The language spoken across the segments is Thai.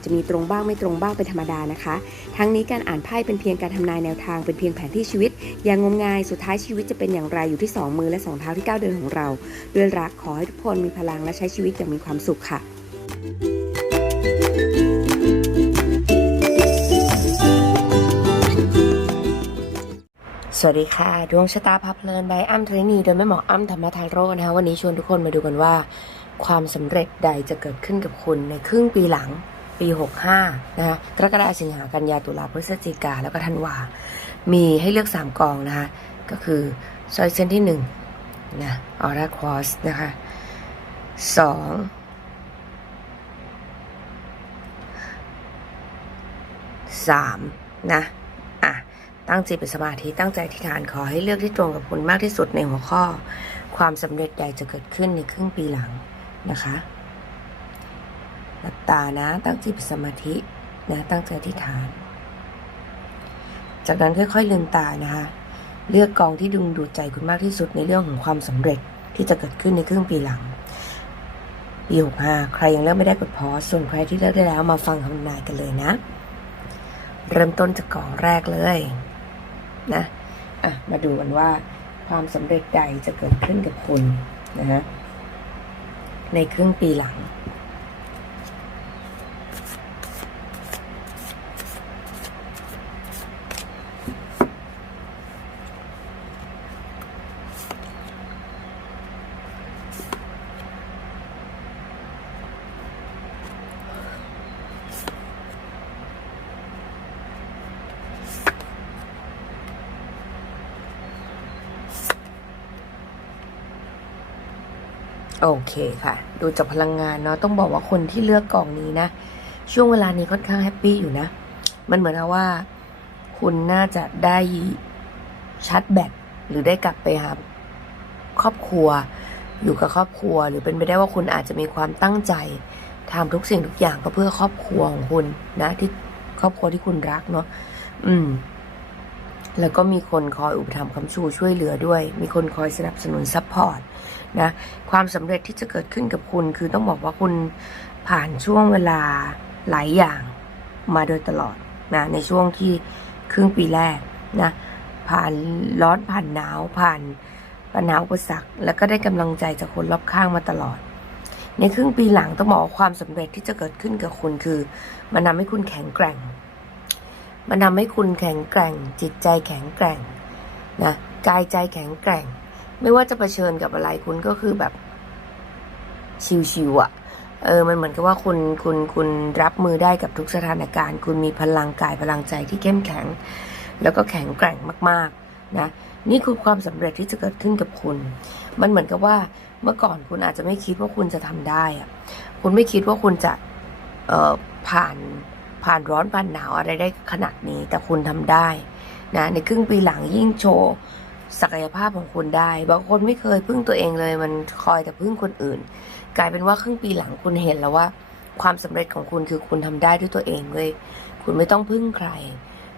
จจะมีตรงบ้างไม่ตรงบ้างเป็นธรรมดานะคะ ทั้งนี้การอ่านไพ่เป็นเพียงการทำนายแนวทางเป็นเพียงแผนที่ชีวิต อย่างงมงายสุดท้ายชีวิตจะเป็นอย่างไรอยู่ที่สองมือและสองเท้าที่ก้าวเดินของเรา ด้วยรักขอให้ทุกคนมีพลังและใช้ชีวิตอย่างมีความสุขค่ะสวัสดีค่ะ ดวงชะตาพาเพลินใบอ้ำทรินีโดยแม่หมออ้ำธรรมทาโร่นะคะวันนี้ชวนทุกคนมาดูกันว่า ความสำเร็จใดจะเกิดขึ้นกับคุณในครึ่งปีหลัง ปี 65 นะคะกรกฎาคมสิงหากันยาตุลาพฤศจิกาแล้วก็ธันวา มีให้เลือก 3กองนะคะ ก็คือซอยเส้นที่1นะออร่าครอสนะคะ2 3นะ อะ ตั้งจิตเป็นสมาธิ ตั้งใจอธิษฐานขอให้เลือกที่ตรงกับคุณมากที่สุดในหัวข้อ ความสำเร็จใดจะเกิดขึ้นในครึ่งปีหลังนะคะ หลับตานะ ตั้งจิตสมาธินะ ตั้งใจอธิษฐาน จากนั้นค่อยๆลืมตานะคะ เลือกกองที่ดึงดูดใจคุณมากที่สุดในเรื่องของความสำเร็จที่จะเกิดขึ้นในครึ่งปีหลัง ปีหกห้าใครยังเลือกไม่ได้กดพอส่วนใครที่เลือกได้แล้วมาฟังคำทำนายกันเลยนะ เริ่มต้นจากกองแรกเลยนะอะมาดูกันว่าความสำเร็จใดจะเกิดขึ้นกับคุณนะฮะในครึ่งปีหลัง โอเคค่ะ ดูจากพลังงานเนาะต้องบอกว่าคนที่เลือกกล่องนี้นะ ช่วงเวลานี้ค่อนข้างแฮปปี้อยู่นะ มันเหมือนกับว่า คุณน่าจะได้ชาร์จแบตหรือได้กลับไปหาครอบครัว อยู่กับครอบครัว หรือเป็นไปได้ว่าคุณอาจจะมีความตั้งใจทำทุกสิ่งทุกอย่างก็เพื่อครอบครัวของคุณนะ ที่ครอบครัวที่คุณรักเนาะอืม แล้วก็มีคนคอยอุปถัมภ์คำชูช่วยเหลือด้วย มีคนคอยสนับสนุนซัพพอร์ตนะ ความสำเร็จที่จะเกิดขึ้นกับคุณ คือต้องบอกว่าคุณผ่านช่วงเวลาหลายอย่างมาโดยตลอดนะในช่วงที่ครึ่งปีแรกนะผ่านร้อนผ่านหนาวผ่านปัญหาอุปสรรค แล้วก็ได้กำลังใจจากคนรอบข้างมาตลอด ในครึ่งปีหลังต้องบอกว่าความสำเร็จที่จะเกิดขึ้นกับคุณคือ มันทำให้คุณแข็งแกร่ง มันทำให้คุณแข็งแกร่ง จิตใจแข็งแกร่งนะกายใจแข็งแกร่ง ไม่ว่าจะเผชิญกับอะไรคุณก็คือแบบชิวๆอะ่ะเออ มันเหมือนกับว่าคุณ คุณ คุณรับมือได้กับทุกสถานการณ์ คุณมีพลังกายพลังใจที่เข้มแข็ง แล้วก็แข็งแกร่งมากๆ นะ นี่คือความสำเร็จที่จะเกิดขึ้นกับคุณ มันเหมือนกับว่า เมื่อก่อนคุณอาจจะไม่คิดว่าคุณจะทำได้อะคุณไม่คิดว่าคุณจะ เอ่อ ผ่าน ผ่านร้อนผ่านหนาวอะไรได้ขนาดนี้แต่คุณทำได้นะในครึ่งปีหลังยิ่งโชว์ศักยภาพของคุณได้ บางคนไม่เคยพึ่งตัวเองเลย มันคอยแต่พึ่งคนอื่น กลายเป็นว่าครึ่งปีหลังคุณเห็นแล้วว่า ความสำเร็จของคุณคือคุณทำได้ด้วยตัวเองเลย คุณไม่ต้องพึ่งใคร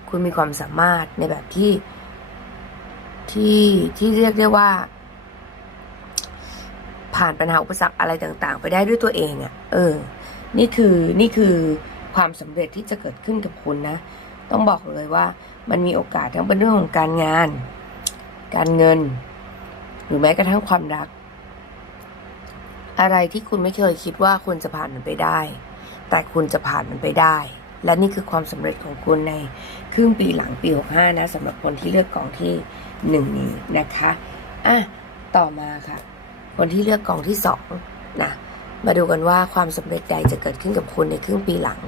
คุณมีความสามารถในแบบที่ ที่ที่เรียกได้ว่า ผ่านปัญหาอุปสรรคอะไรต่าง ๆ ไปได้ด้วยตัวเองอะ่ะ เออ นี่คือนี่คือ ความสำเร็จที่จะเกิดขึ้นกับคุณนะ ต้องบอกเลยว่ามันมีโอกาสทั้งเป็นเรื่องของการงาน การเงิน หรือแม้กระทั่งความรัก อะไรที่คุณไม่เคยคิดว่าคุณจะผ่านมันไปได้ แต่คุณจะผ่านมันไปได้ และนี่คือความสำเร็จของคุณในครึ่งปีหลังปี 65 นะสำหรับคนที่เลือกกองที่หนึ่งนี้นะคะอะต่อมาค่ะ คนที่เลือกกองที่สองนะ มาดูกันว่าความสำเร็จใดจะเกิดขึ้นกับคุณในครึ่งปีหลัง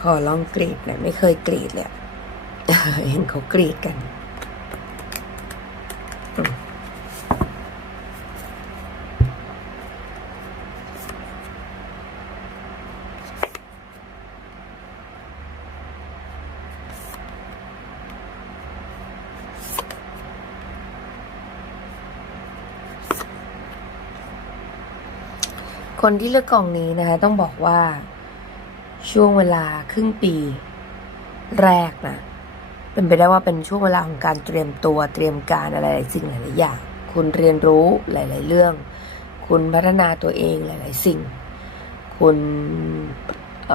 ขอลองกรีดหน่อยไม่เคยกรีดเลยเห็นเขากรีดกัน คนที่เลือกกล่องนี้นะคะต้องบอกว่าช่วงเวลาครึ่งปีแรกนะเป็นไปได้ว่าเป็นช่วงเวลาของการเตรียมตัวเตรียมการอะไรหลายสิ่งหลายๆอย่าง คุณเรียนรู้หลาย ๆ เรื่อง คุณพัฒนาตัวเองหลาย ๆ สิ่ง คุณเ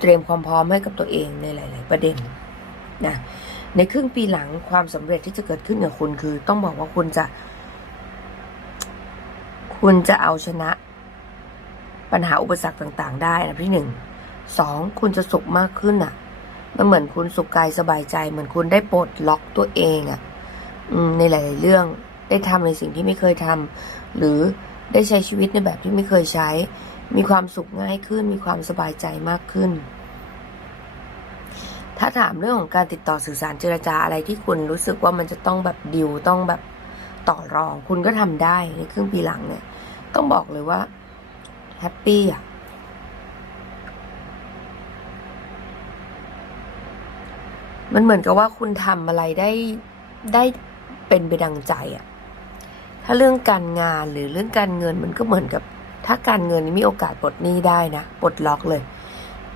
เตรียมความพร้อมให้กับตัวเองในหลาย ๆ ประเด็นนะในครึ่งปีหลังความสำเร็จที่จะเกิดขึ้นกับคุณคือ ต้องบอกว่าคุณจะ คุณจะเอาชนะ ปัญหาอุปสรรคต่าง ๆ ได้นะพี่หนึ่งสองคุณจะสุขมากขึ้นอะมันเหมือนคุณสุขกายสบายใจ เหมือนคุณได้ปลดล็อกตัวเองอะ่ะอืมในหลาย ๆ เรื่องได้ทำในสิ่งที่ไม่เคยทำหรือได้ใช้ชีวิตในแบบที่ไม่เคยใช้ มีความสุขง่ายขึ้น มีความสบายใจมากขึ้น ถ้าถามเรื่องของการติดต่อสื่อสารเจรจาอะไรที่คุณรู้สึกว่ามันจะต้องแบบดิวต้องแบบ ต่อรอง คุณก็ทำได้ในครึ่งปีหลังเนี่ย ต้องบอกเลยว่าแฮปปี้อะมันเหมือนกับว่าคุณทำอะไรได้ได้เป็นไปดังใจอะถ้าเรื่องการงานหรือเรื่องการเงินมันก็เหมือนกับ ถ้าการเงินมีโอกาสปลดหนี้ได้นะปลดล็อกเลย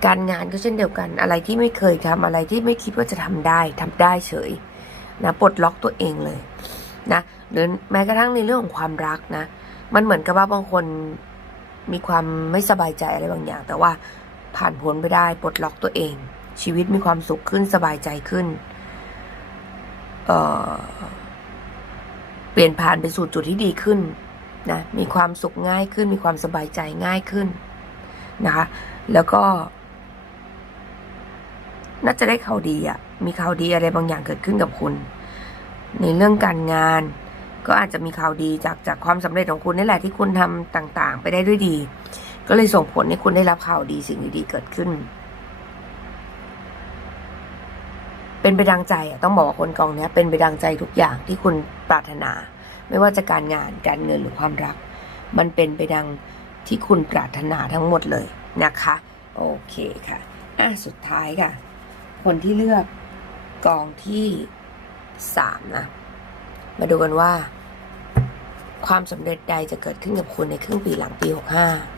การงานก็เช่นเดียวกันอะไรที่ไม่เคยทำอะไรที่ไม่คิดว่าจะทำได้ทำได้เฉยนะปลดล็อกตัวเองเลยนะ หรือแม้กระทั่งในเรื่องของความรักนะ มันเหมือนกับว่าบางคนมีความไม่สบายใจอะไรบางอย่าง แต่ว่าผ่านพ้นไปได้ปลดล็อกตัวเอง ชีวิตมีความสุขขึ้นสบายใจขึ้นเเปลี่ยนผ่านไปสู่จุดที่ดีขึ้นนะมีความสุขง่ายขึ้น มีความสบายใจง่ายขึ้นนะคะ แล้วก็ น่าจะได้ข่าวดีอะ่ะมีข่าวดีอะไรบางอย่างเกิดขึ้นกับคุณ ในเรื่องการงาน ก็อาจจะมีข่าวดีจากจากความสำเร็จของคุณนี่แหละที่คุณทำต่าง ๆ ไปได้ด้วยดี ก็เลยส่งผลให้คุณได้รับข่าวดีสิ่งดีๆเกิดขึ้น เป็นไปดังใจอะต้องบอกว่าคนกองเนี้ยเป็นไปดังใจทุกอย่างที่คุณปรารถนา ไม่ว่าจะการงานการเงินหรือความรัก มันเป็นไปดังที่คุณปรารถนาทั้งหมดเลยนะคะ โอเคค่ะอะสุดท้ายค่ะ คนที่เลือกกองที่สามนะ มาดูกันว่า ความสำเร็จใดจะเกิดขึ้นกับคุณในครึ่งปีหลังปี 65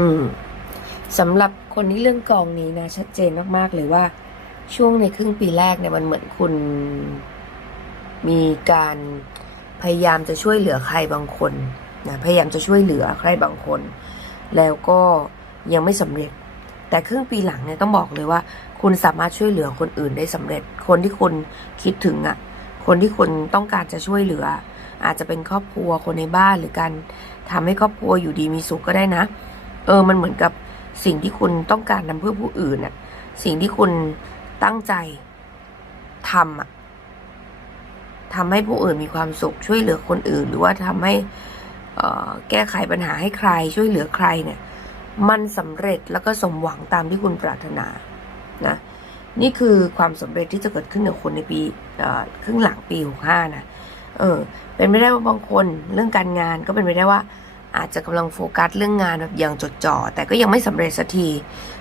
อืมสำหรับคนที่เรื่องกองนี้นะ ชัดเจนมากๆเลยว่า ช่วงในครึ่งปีแรกเนี่ยมันเหมือนคุณ มีการพยายามจะช่วยเหลือใครบางคนนะพยายามจะช่วยเหลือใครบางคน แล้วก็ยังไม่สำเร็จ แต่ครึ่งปีหลังเนี่ยต้องบอกเลยว่า คุณสามารถช่วยเหลือคนอื่นได้สำเร็จ คนที่คุณคิดถึงอะ คนที่คุณต้องการจะช่วยเหลือ อาจจะเป็นครอบครัวคนในบ้านหรือการทำให้ครอบครัวอยู่ดีมีสุขก็ได้นะ เออ มันเหมือนกับสิ่งที่คุณต้องการทำเพื่อผู้อื่นน่ะ สิ่งที่คุณตั้งใจทำอะทำให้ผู้อื่นมีความสุขช่วยเหลือคนอื่น หรือว่าทำให้อ่อแก้ไขปัญหาให้ใคร ช่วยเหลือใครเนี่ย มันสำเร็จแล้วก็สมหวังตามที่คุณปรารถนานะนี่คือความสำเร็จที่จะเกิดขึ้นกับคนในปีอ่อครึ่งหลังปีหกห้านะเออเป็นไปได้ว่าบางคนเรื่องการงานก็เป็นไปได้ว่า อาจจะกำลังโฟกัสเรื่องงานแบบอย่างจดจ่อ แต่ก็ยังไม่สำเร็จสักที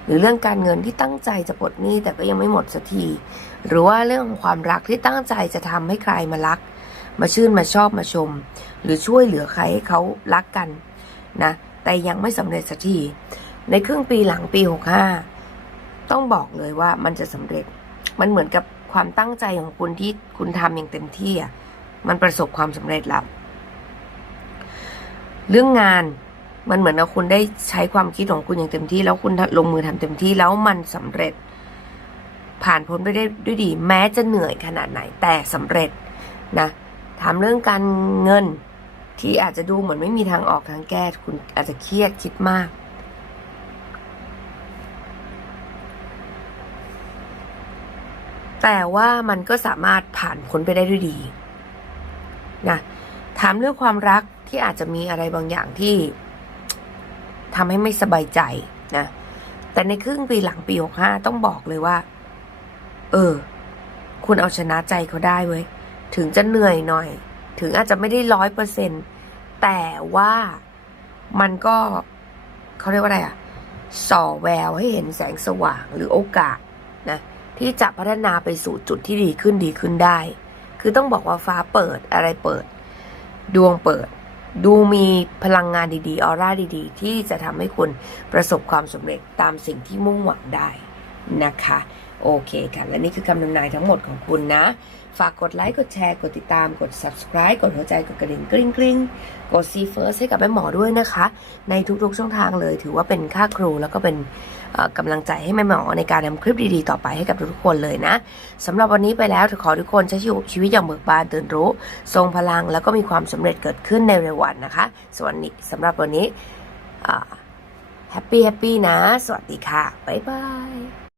หรือเรื่องการเงินที่ตั้งใจจะปลดหนี้แต่ก็ยังไม่หมดสักที หรือว่าเรื่องของความรักที่ตั้งใจจะทำให้ใครมารัก มาชื่นมาชอบมาชม หรือช่วยเหลือใครให้เขารักกันนะแต่ยังไม่สำเร็จสักที ในครึ่งปีหลังปี 65 ต้องบอกเลยว่ามันจะสำเร็จ มันเหมือนกับความตั้งใจของคุณที่คุณทำอย่างเต็มที่อะมันประสบความสำเร็จแล้ว เรื่องงานมันเหมือนกับคุณได้ใช้ความคิดของคุณอย่างเต็มที่แล้วคุณลงมือทำเต็มที่แล้วมันสำเร็จ ผ่านพ้นไปได้ด้วยดี แม้จะเหนื่อยขนาดไหนแต่สำเร็จนะถามเรื่องการเงินที่อาจจะดูเหมือนไม่มีทางออกทางแก้คุณอาจจะเครียดคิดมาก แต่ว่ามันก็สามารถผ่านพ้นไปได้ด้วยดีนะถามเรื่องความรัก ที่อาจจะมีอะไรบางอย่างที่ทำให้ไม่สบายใจนะ แต่ในครึ่งปีหลังปี65ต้องบอกเลยว่า เออ คุณเอาชนะใจเขาได้เว้ย ถึงจะเหนื่อยหน่อย ถึงอาจจะไม่ได้ร้อยเปอร์เซ็นแต่ว่ามันก็เขาเรียกว่าอะไรอะส่อแววให้เห็นแสงสว่างหรือโอกาสนะที่จะพัฒนาไปสู่จุดที่ดีขึ้นดีขึ้นได้ คือต้องบอกว่าฟ้าเปิดอะไรเปิด ดวงเปิด ดูมีพลังงานดีๆ ออร่าดีๆ ที่จะทำให้คุณประสบความสำเร็จตามสิ่งที่มุ่งหวังได้ นะคะ โอเคค่ะ และนี่คือคำนำนายทั้งหมดของคุณนะ ฝากกดไลค์ กดแชร์ กดติดตาม กด subscribe กดหัวใจ กดกระดิ่งกริ๊งกริ๊งกด see first ให้กับแม่หมอด้วยนะคะ ในทุกๆช่องทางเลย ถือว่าเป็นค่าครูแล้วก็เป็นกำลังใจให้แม่หมอในการทำคลิปดีๆ ต่อไปให้กับทุกคนเลยนะสำหรับวันนี้ไปแล้วขอทุกคนใช้ชีวิตอย่างเบิกบานตื่นรู้ ทรงพลังแล้วก็มีความสำเร็จเกิดขึ้นในเร็ววันนะคะสวัสดีสำหรับวันนี้แฮปปี้แฮปปี้นะ สวัสดีค่ะ บ๊ายบาย